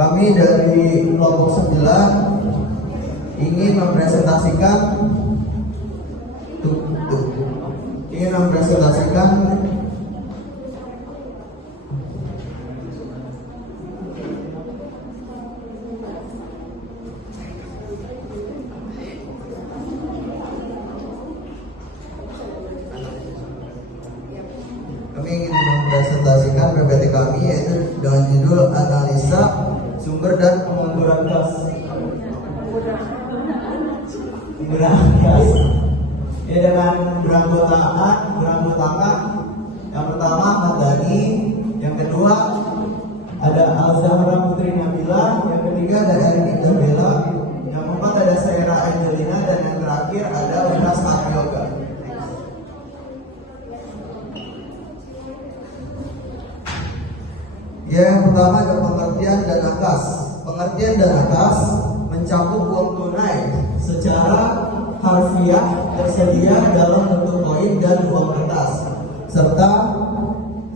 Kami dari kelompok 9 ingin mempresentasikan PPT kami, yaitu dengan judul analisa sumber dan pengumpulan gas. Ya, dengan beranggotakan yang pertama Ahmad Dhani, yang kedua ada Al-Zahra Putri Nabila, yang ketiga ada Erin Indabella, yang keempat ada Saira Angelina, dan yang terakhir ada Unas Aryoga. Ya, yang pertama ada pengertian dana kas. Pengertian dana kas mencakup uang tunai secara harfiah tersedia dalam bentuk koin dan uang kertas, serta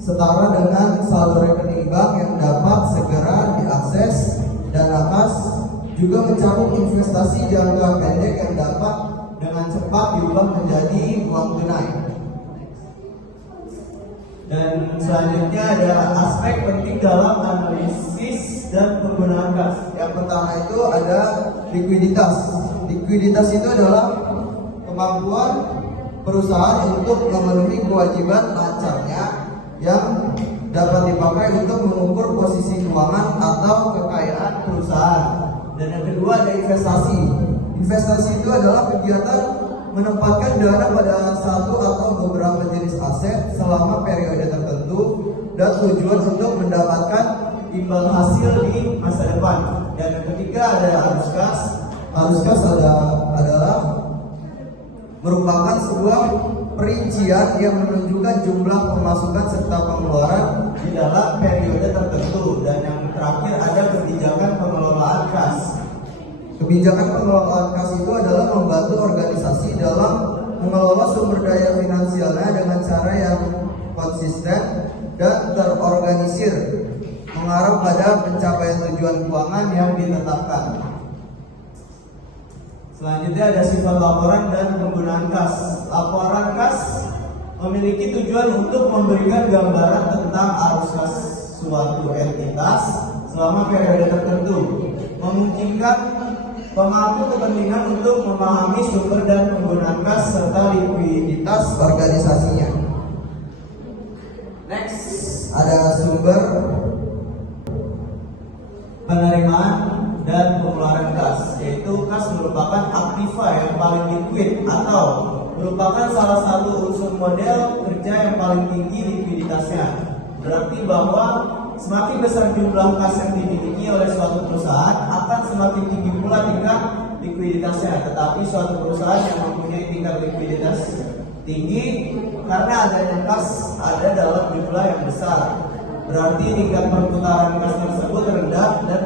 setara dengan saldo rekening bank yang dapat segera diakses. Dana kas juga mencakup investasi jangka pendek yang dapat dengan cepat diubah menjadi uang tunai. Dan selanjutnya ada aspek penting dalam analisis dan penggunaan kas. Yang pertama itu ada likuiditas. Likuiditas itu adalah kemampuan perusahaan untuk memenuhi kewajiban lancarnya yang dapat dipakai untuk mengukur posisi keuangan atau kekayaan perusahaan. Dan yang kedua ada investasi. Investasi itu adalah kegiatan menempatkan dana pada satu atau beberapa jenis aset selama periode tertentu dan tujuan untuk mendapatkan imbal hasil di masa depan. Dan yang ketiga ada arus kas. Arus kas adalah merupakan sebuah perincian yang menunjukkan jumlah pemasukan serta pengeluaran di dalam periode tertentu. Dan yang terakhir ada kebijakan pengelolaan kas. Kebijakan pengelolaan kas itu adalah membantu organisasi dalam mengelola sumber daya finansialnya dengan cara yang konsisten dan terorganisir, mengarah pada pencapaian tujuan keuangan yang ditetapkan. Selanjutnya ada sifat laporan dan penggunaan kas. Laporan kas memiliki tujuan untuk memberikan gambaran tentang arus kas suatu entitas selama periode tertentu, memungkinkan pemangku kepentingan untuk memahami sumber dan penggunaan kas serta likuiditas organisasinya. Next, ada sumber penerimaan dan pengeluaran kas, yaitu kas merupakan aktiva yang paling likuid atau merupakan salah satu unsur model kerja yang paling tinggi likuiditasnya. Berarti bahwa semakin besar jumlah kas yang dimiliki oleh suatu perusahaan, akan semakin tinggi pula tingkat likuiditasnya. Tetapi suatu perusahaan yang mempunyai tingkat likuiditas tinggi karena adanya kas ada dalam jumlah yang besar, berarti tingkat perputaran kas tersebut rendah dan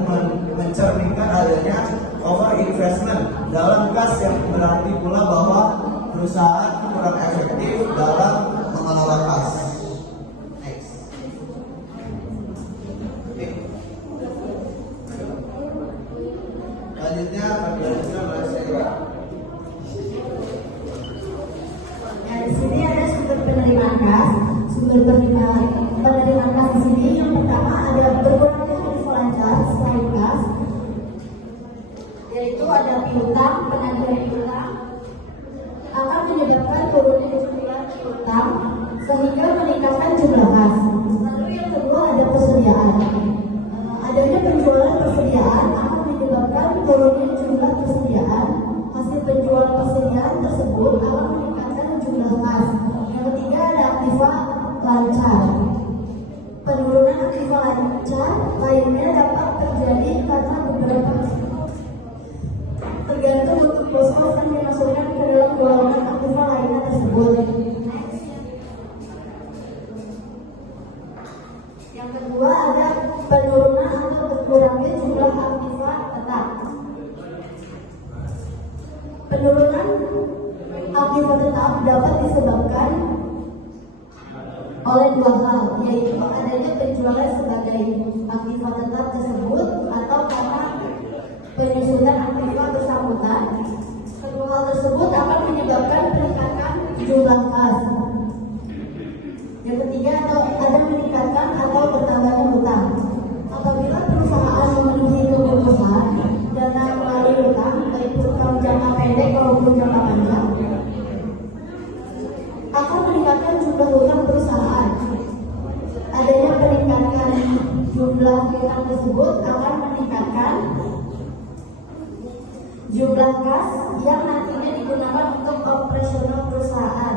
mencerminkan adanya over investment dalam kas, yang berarti pula bahwa perusahaan kurang efektif dalam mengelola kas. Selanjutnya pembahasan bahasa Inggris. Di sini ada sumber penerimaan kas. Sumber penerimaan kas di sini yang pertama ada berkurangnya aktiva lancar selain kas, yaitu ada piutang. Penagihan piutang akan menyebabkan turunnya jumlah piutang sehingga meningkatkan jumlah kas. Lalu yang kedua ada persediaan. Adanya penjualan persediaan akan menyebabkan turunnya jumlah persediaan. Hasil penjualan persediaan tersebut akan meningkatkan jumlah kas. Yang ketiga ada aktiva lancar. Penurunan aktiva lancar lainnya dapat terjadi karena beberapa tergantung bentuk pos-pos yang dimasukkan ke dalam golongan aktiva lainnya tersebut. Yang kedua ada penurunan atau berkurangnya jumlah aktiva tetap. Penurunan aktiva tetap dapat disebabkan oleh dua hal, yaitu adanya penjualan sebagai aktiva tetap tersebut atau jumlah kas. Yang ketiga ada meningkatkan atau bertambahnya hutang. Apabila perusahaan memenuhi kebutuhan dana melalui hutang, baik hutang jangka pendek maupun jangka panjang, akan meningkatkan jumlah hutang perusahaan. Adanya peningkatan jumlah hutang tersebut akan meningkatkan jumlah kas yang nantinya digunakan untuk operasional perusahaan.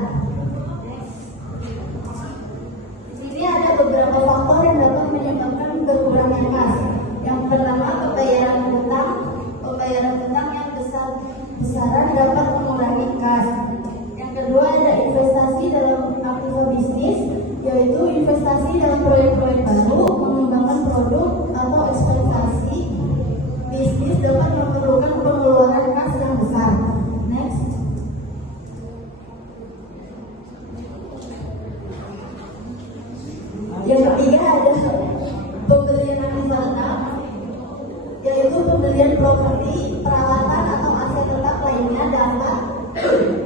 Di sini ada beberapa faktor yang dapat menyebabkan berkurangnya kas. Yang pertama, pembayaran hutang yang besaran dapat mengurangi kas. Yang kedua, ada investasi dalam aktiva bisnis, yaitu investasi dalam proyek-proyek baru, mengembangkan produk atau ekspektasi bisnis dapat memerlukan pengeluaran kas yang besar. Next. Yang ketiga ada pembelian aktiva tetap, yaitu pembelian properti, peralatan atau aset tetap lainnya dapat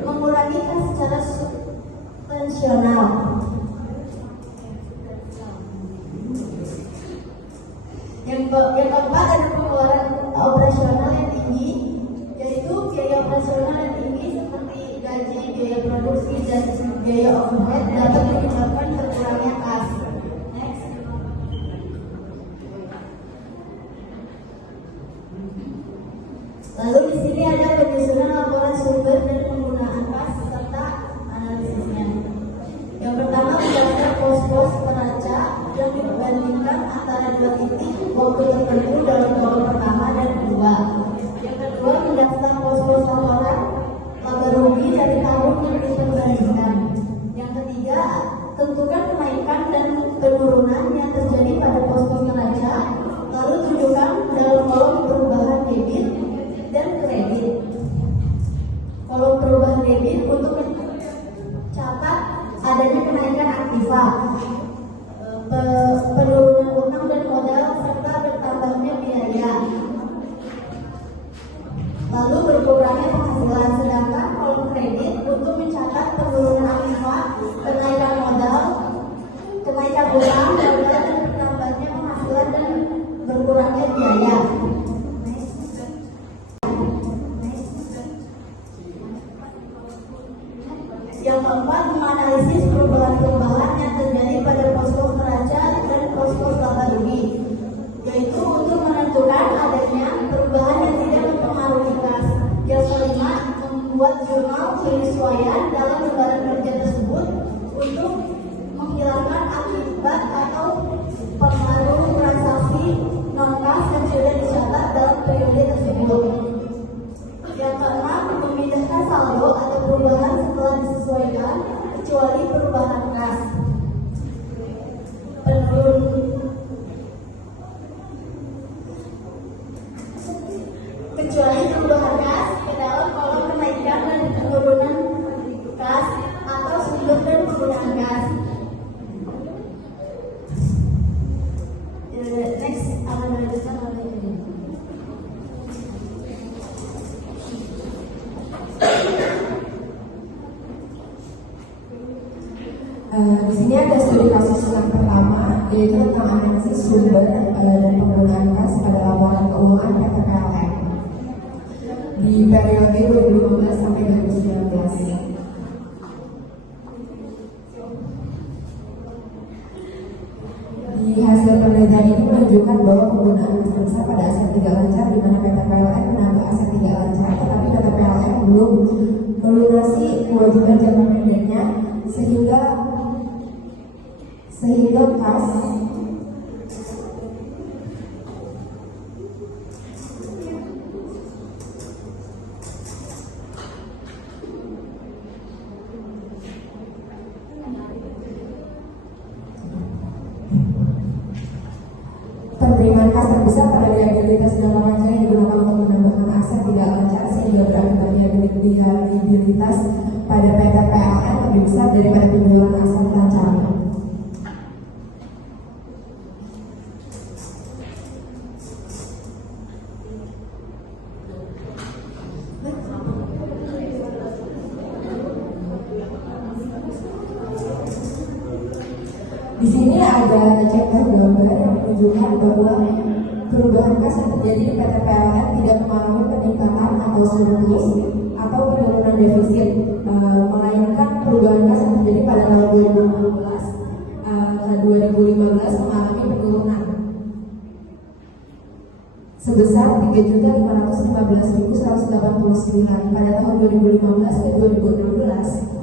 mengurangi kas secara substansial. Yang keempat ada pengeluaran operasional yang tinggi, yaitu biaya operasional yang tinggi seperti gaji, biaya produksi, dan biaya overhead dapat menyebabkan berkurangnya kas. Next. Lalu di sini ada penyusunan laporan sumber dan penggunaan kas serta analisisnya. Yang pertama, mendaftar pos-pos neraca yang dibandingkan antara dua titik waktu tertentu dalam kolom pertama dan kedua. Yang kedua, mendaftar pos-pos laporan laba rugi dari tahun yang diperbandingkan. Yang ketiga, tentukan kenaikan dan penurunan yang terjadi pada pos-pos neraca, lalu tunjukkan dalam kolom perubahan debit dan kredit. Kolom perubahan debit untuk mencatat adanya kenaikan aktiva, penurunan utang dan modal serta bertambahnya biaya, lalu berkurangnya penghasilan. Sedangkan kolom kredit untuk mencatat penurunan aktiva, kenaikan modal, kenaikan utang, modal dan bertambahnya penghasilan dan berkurangnya biaya. Yang keempat, menganalisis perubahan-perubahan yang terjadi pada pos-pos neraca dan pos-pos laba rugi, yaitu untuk menentukan adanya perubahan yang tidak mempengaruhi kas. Yang kelima, membuat jurnal penyesuaian dalam lembaran kerja tersebut untuk menghilangkan akibat atau pengaruh transaksi non-kas yang sudah dicatat dalam periode tersebut. Yang keenam, memindahkan saldo atau perubahan setelah disesuaikan kecuali perubahan kas. Kecuali perubahan kas ke dalam kolom kenaikan dan penurunan kas atau sumber dan penggunaan kas. Next, akan melanjutkan oleh ini. Di sini ada studi kasus yang pertama, yaitu tentang analisis sumber dan penggunaan kas pada laporan keuangan PT PLN di periode 2015 sampai 2019. Di hasil penelitian ini menunjukkan bahwa penggunaan kas terbesar pada aset tidak lancar, di mana PT PLN menambah aset tidak lancar, tetapi PT PLN belum melunasi kewajiban jangka pendeknya sehingga kas penerimaan kas terbesar pada liabilitas jangka panjang yang digunakan untuk menambahkan aset tidak lancar sehingga berakibatnya liabilitas pada PT PLN lebih besar daripada penjualan aset lancar. Di sini ada chapter gambar yang menunjukkan bahwa perubahan kas yang terjadi di PT PLN tidak mengalami peningkatan atau surplus atau penurunan defisit, melainkan perubahan kas yang terjadi pada tahun 2015 mengalami penurunan sebesar 3.515.189 pada tahun 2015 ke 2016.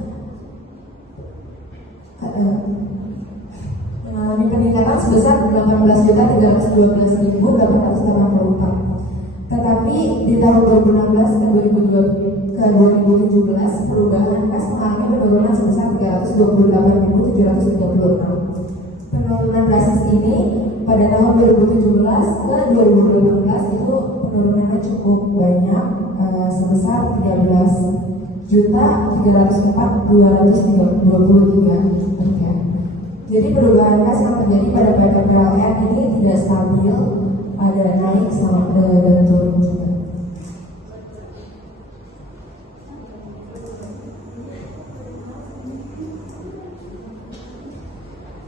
Mengalami peningkatan sebesar 18.312.884. Tetapi di tahun 2016 ke 2017 perubahan kas mengalami penurunan sebesar 328.736. Penurunan basis ini pada tahun 2017 ke 2018 itu penurunannya cukup banyak, sebesar 13.304.223. Jadi perubahan kas yang terjadi pada PT PLN ini tidak stabil, ada naik sama dan turun juga.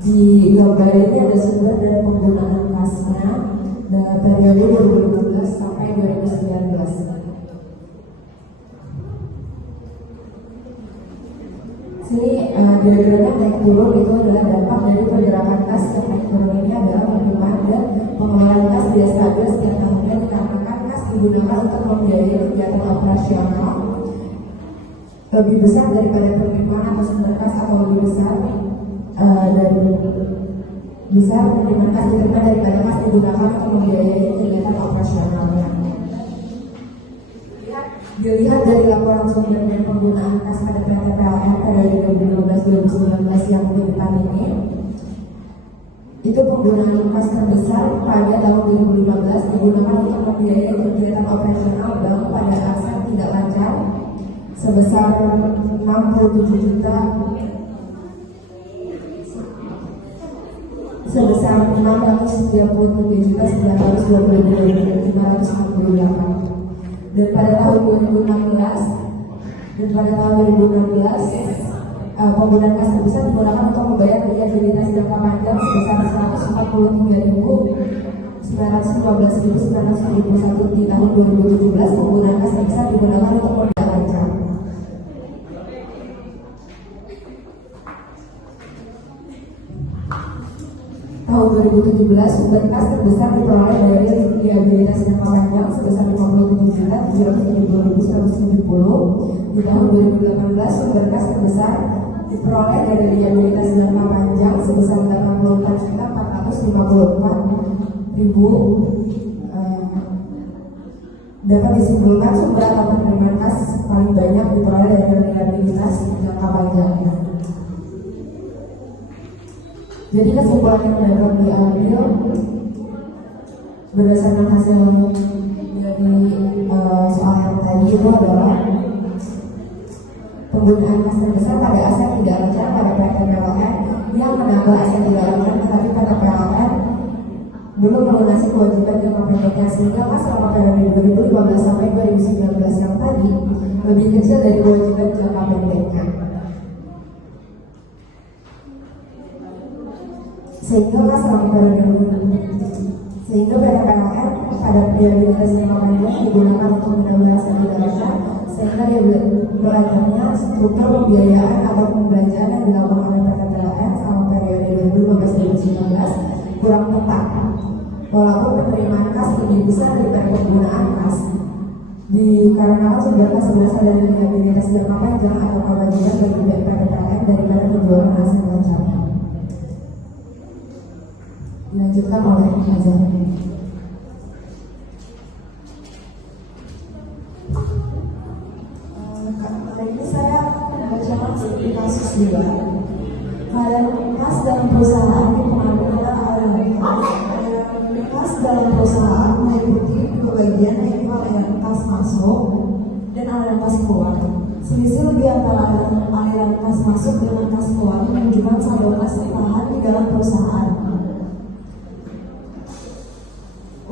Di gambar ini ada sumber dan penggunaan kasnya dari periode 2015 sampai 2019. Sini diagramnya naik turun itu adalah dampak dari pergerakan kas yang naik turun ini adalah pertumbuhan dan pengelolaan kas tidak stabil setiap tahunnya dikarenakan kas digunakan untuk membiayai kegiatan operasional lebih besar daripada penerimaan atau sumber kas atau lebih besar penerimaan kas diterima daripada kas digunakan untuk membiayai kegiatan operasionalnya. Dilihat dari laporan sumber dan penggunaan kas pada PT PLN pada 2015-2019 yang di depan ini, itu penggunaan kas terbesar pada tahun 2015 digunakan untuk membiayai kegiatan operasional bank pada aset tidak lancar sebesar 67 juta sebesar 633.922.568. Dan pada tahun 2016 penggunaan kas terbesar digunakan untuk membayar liabilitas jangka panjang sebesar 143.915.971 di tahun 2017. Penggunaan kas terbesar digunakan untuk modal lancar. Tahun 2017 sumber kas terbesar diperoleh dari liabilitas jangka panjang sebesar 57.770.170. Di tahun 2018 sumber kas terbesar diperoleh dari liabilitas jangka panjang sebesar 84.450.000. Dapat disimpulkan sumber atau penerimaan kas paling banyak diperoleh dari liabilitas jangka panjang. Jadi kesimpulan yang dapat diambil berdasarkan hasil dari soal yang tadi itu adalah penggunaan kas terbesar pada aset tidak lancar pada PT PLN yang menambah aset tidak lancar, tetapi PT PLN belum melunasi kewajiban jangka pendeknya, sehingga kas selama periode 2015 sampai 2019 yang tadi lebih kecil dari kewajiban jangka pendeknya. Sehingga PT PLN pada prioritas jangka panjang digunakan untuk menambah aset tidak lancar, sehingga dia belajarnya struktur pembiayaan atau pembelanjaan yang dilakukan oleh PT PLN selama periode 2015-2019 kurang tepat. Walaupun penerimaan kas lebih besar daripada penggunaan kas, dikarenakan sumber kas berasal dari liabilitas jangka panjang atau kewajiban bagi PT PLN daripada penjualan hasil lancarnya. Dilanjutkan oleh Azhar. Kali ini saya membacakan sebuah kasus juga. Keadaan kas dalam perusahaan dipengaruhi oleh aliran kas dalam perusahaan meliputi dua bagian, yaitu aliran kas masuk dan aliran kas keluar. Selisih lebih antara aliran kas masuk dengan kas keluar menunjukkan saldo kas tertahan di dalam perusahaan.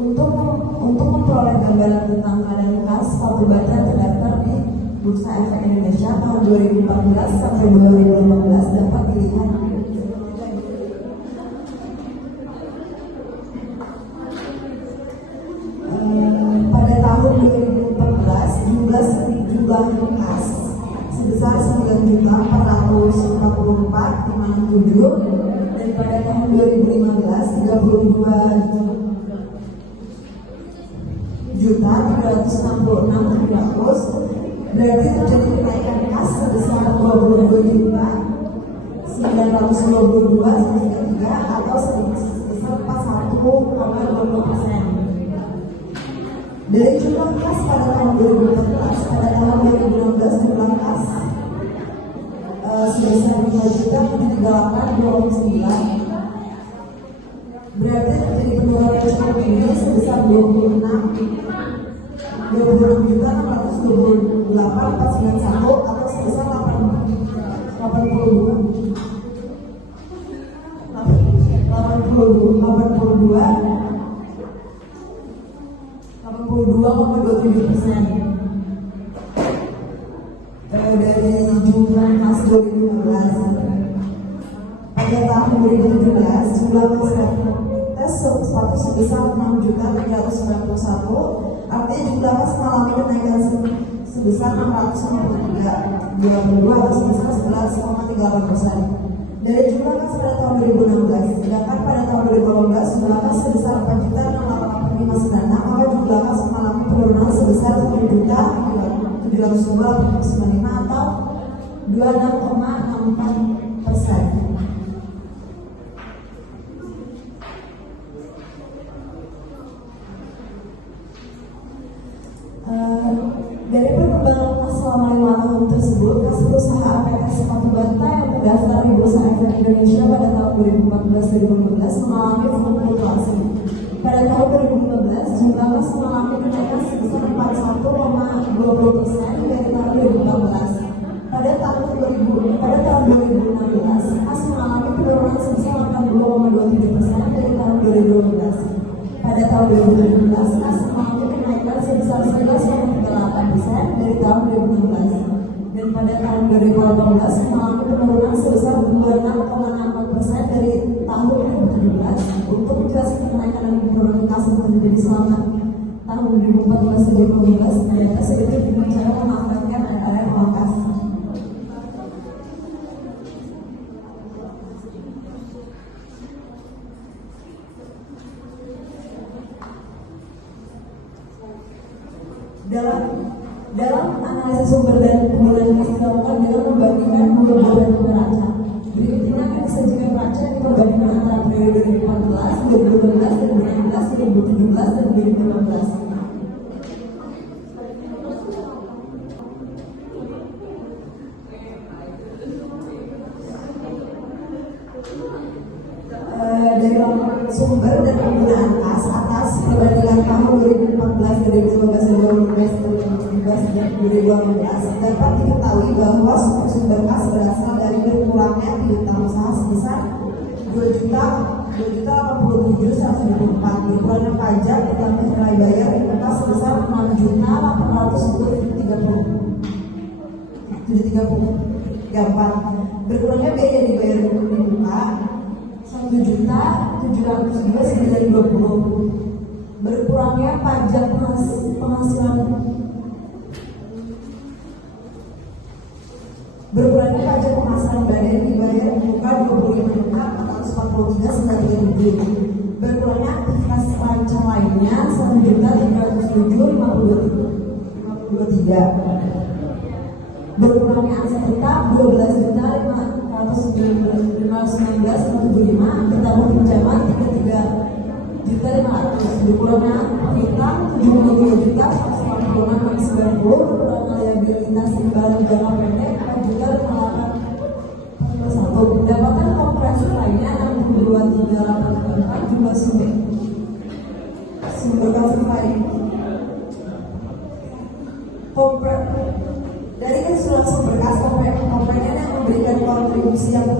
Untuk memperoleh gambaran tentang keadaan kas, Pak Bata terdaftar di Bursa Efek Indonesia tahun 2014 sampai 2015 dapat dilihat sebesar 9.444.567, dan pada tahun 2015 32.366.700, berarti terjadi kenaikan kas sebesar 22.922.3 atau sebesar 41,20%. Dari jumlah kas pada tahun 2014, pada tahun 2016 jumlah kas sebesar 5.038.29, berarti terjadi penurunan yang cukup tinggi sebesar 26.628.491 atau sebesar 82,27%. Dari jumlah kas 2015, pada tahun 2017 jumlah kas tes status sebesar 6.391, artinya jumlah kas mengalami kenaikan sebesar 653,22 atau sebesar 11,38%. Dari jumlah kas pada tahun 2016, sedangkan pada tahun 2018 jumlah kas sebesar 4.685.96, maka jumlah kas mengalami penurunan sebesar 7.702.95 atau 26,64%. Dari perkembangan kas selama 5 tahun tersebut, kas perusahaan PT Sepatu Bata yang terdaftar di Bursa Efek Indonesia pada tahun 2014-2015 mengalami fluktuasi. Pada tahun 2015, jumlah kas mengalami kenaikan sebesar 41,20% dari tahun 2014. Pada tahun 2016, kas mengalami penurunan sebesar 80,27% dari tahun 2012. Pada tahun 2017, kas mengalami kenaikan sebesar 11,38% dari tahun 2016, dan pada tahun 2018 mengalami penurunan sebesar 26,64% dari tahun 2017. Untuk menjelaskan kenaikan dan penurunan kas yang terjadi selama tahun 2014-2015, data sedikit dengan cara memanfaatkan area kas. Dalam analisis sumber dan penggunaan kas dilakukan dengan membandingkan beberapa neraca. Berikut ini akan disajikan neraca yang perbandingan antara periode 2014, 2016, 2016, 2017, dan 2015. Dari sumber dan penggunaan kas atas perbandingan tahun 2014, 2015, 2016, dan 2018 dapat diketahui bahwa sumber kas berasal dari berkurangnya piutang usaha sebesar 2.087.124, berkurangnya pajak ditambah nilai bayar muka sebesar 6.830.4, berkurangnya biaya dibayar di muka 1.702.920, berkurangnya pajak penghasilan, berkurangnya pajak penghasilan badan dibayar di muka 25.443.937, berkurangnya aktivitas lancar lainnya 1.307.523, berkurangnya aset tetap 12.519.575, bertambah pinjaman 33.500, berkurangnya piutang 72.146.90, berkurangnya liabilitas imbalan jangka pendek 4.581, pendapatan komprehensif lainnya 62.384, jumlah sumber kas lain. Dari keseluruhan sumber kas, komponen yang memberikan kontribusi yang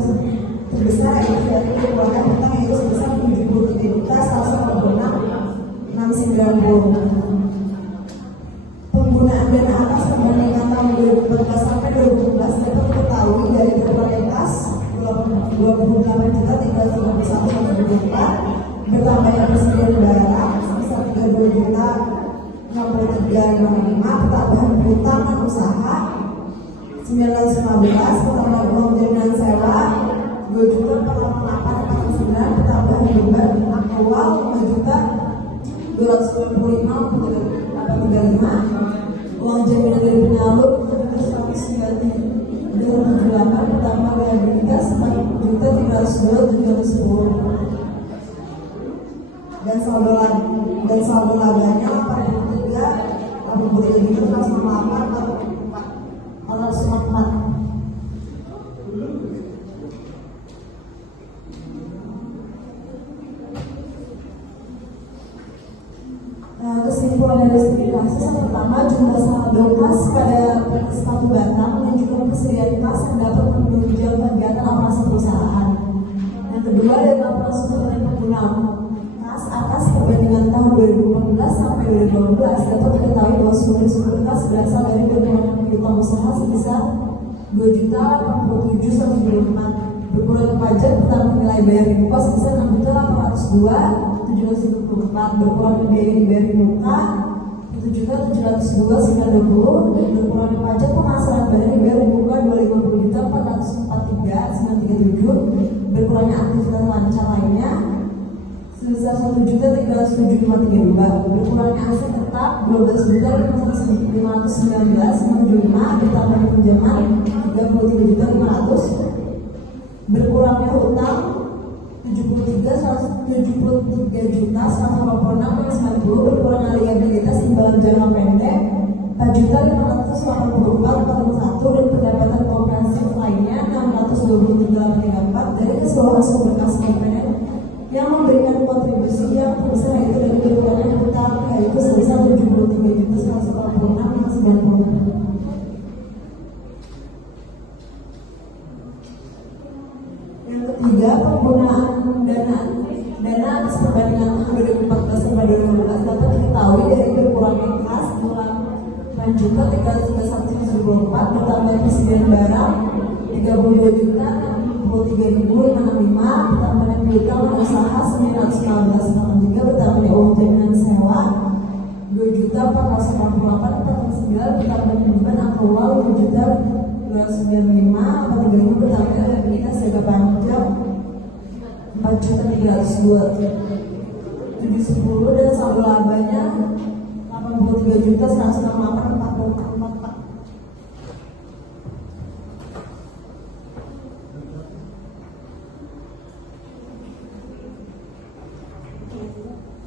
terbesar yaitu dari keuangan hutang yaitu sebesar 73.146.690. Penggunaan dana atas perbandingan tahun 2014 sampai 2016 dapat diketahui dari berbagai kas 28.331.4, bertambahnya persediaan negara sebesar 32.063.55, pertambahan piutang non usaha 915 pertambahan uang jaminan sewa 2.488.49 pertambahan beban awal 5.295.85 uang jaminan dari penyalur 198 pertambahan rehabilitas 4.302.710 dan saldo labanya 83 itu kelas 4 kesimpulan dari studi kasus yang pertama, jumlah saldo kas pada satu batang menunjukkan kesediaan kas yang dapat menunjang kegiatan operasi perusahaan. Yang kedua, dari laporan sumber dari penggunaan kas atas perbandingan tahun 2014 sampai 2012 dapat diketahui bahwa sumber kas berasal dari berkurangnya kehidupan usaha sebesar 2.087.194, berkurangnya pajak bertambah nilai bayar di pos sebesar 6.802.754, berkurangnya biaya dibayar di muka 7.702.920, dan berkurangnya pajak penghasilan badan dibayar di muka 250.443.937, berkurangnya aktivitas lancar lainnya sebesar 1.307.532, berkurangnya aset tetap 12.519.975, ditambahnya pinjaman 33.500, berkurangnya hutang 73.186.90, berkurangnya liabilitas imbalan jangka pendek 4.584.41, dan pendapatan komprehensif lainnya 623.34 dari keseluruhan sumber kas komponen yang memberikan kontribusi yang terbesar yaitu dari berkurangnya hutang yaitu sebesar 73.186.90. Yang ketiga, penggunaan dana atas perbandingan tahun 2014 sampai 2015 dapat diketahui dari berkurangnya kas 8.331.074, bertambah persediaan barang 32.063.565, bertambahnya piutang usaha 915.63, bertambahnya uang jaminan sewa 2.488.49, bertambahnya beban aktual 2.295.35, bertambahnya rehabilitas jaga panjang 4.302.710, dan saldo labanya 83.168.44.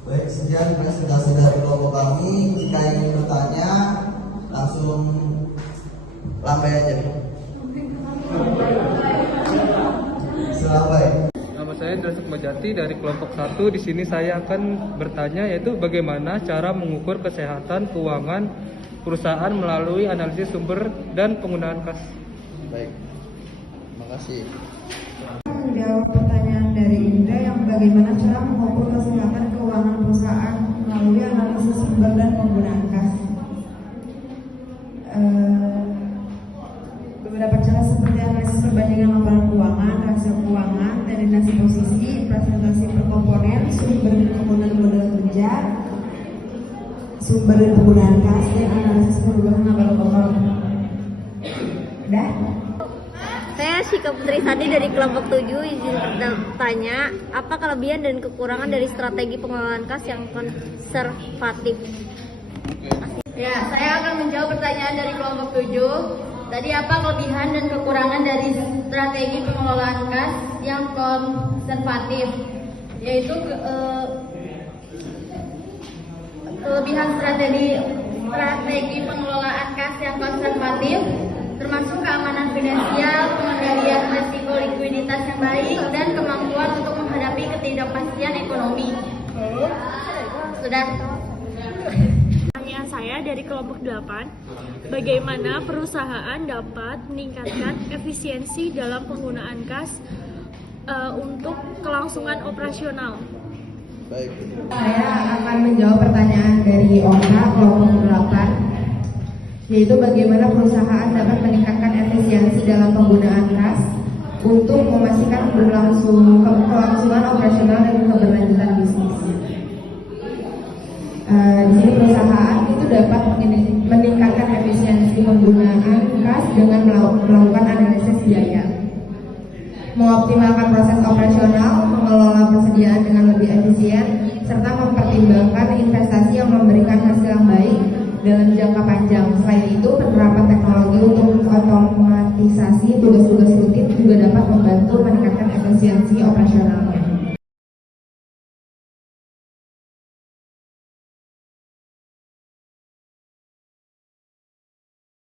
Baik, sekian presentasi dari kelompok kami. Jika ingin bertanya, langsung lambai aja. Selambai. Nama saya Indra Sukmajati dari kelompok 1. Di sini saya akan bertanya yaitu bagaimana cara mengukur kesehatan keuangan perusahaan melalui analisis sumber dan penggunaan kas. Baik, terima kasih. Menjawab pertanyaan dari Indra yang bagaimana cara mengukur kesehatan keuangan perusahaan melalui analisis sumber dan penggunaan kas. Beberapa cara seperti analisis perbandingan laporan keuangan, rasio keuangan, tendensi posisi, presentasi per komponen, sumber dan penggunaan modal kerja, sumber dan penggunaan kas, dan analisis perubahan laba kotor. Udah? Saya Syika Putri Sadi dari kelompok 7. Izin bertanya, apa kelebihan dan kekurangan dari strategi pengelolaan kas yang konservatif? Ya, saya akan menjawab pertanyaan dari kelompok 7. Tadi apa kelebihan dan kekurangan dari strategi pengelolaan kas yang konservatif? Yaitu kelebihan strategi pengelolaan kas yang konservatif termasuk keamanan finansial, pengendalian risiko likuiditas yang baik, dan kemampuan untuk menghadapi ketidakpastian ekonomi. Sudah. Pertanyaan saya dari kelompok 8, bagaimana perusahaan dapat meningkatkan efisiensi dalam penggunaan kas untuk kelangsungan operasional? Baik. Saya akan menjawab pertanyaan dari ONA kelompok 8, yaitu bagaimana perusahaan dapat meningkatkan efisiensi dalam penggunaan kas untuk memastikan kelangsungan operasional dan keberlanjutan bisnis. Di sini perusahaan itu dapat meningkatkan efisiensi penggunaan kas dengan melakukan analisis biaya. Mengoptimalkan proses operasional, mengelola persediaan dengan lebih efisien, serta mempertimbangkan investasi yang memberikan hasil yang baik dalam jangka panjang. Selain itu, penerapan teknologi untuk otomatisasi tugas-tugas rutin juga dapat membantu meningkatkan efisiensi operasional.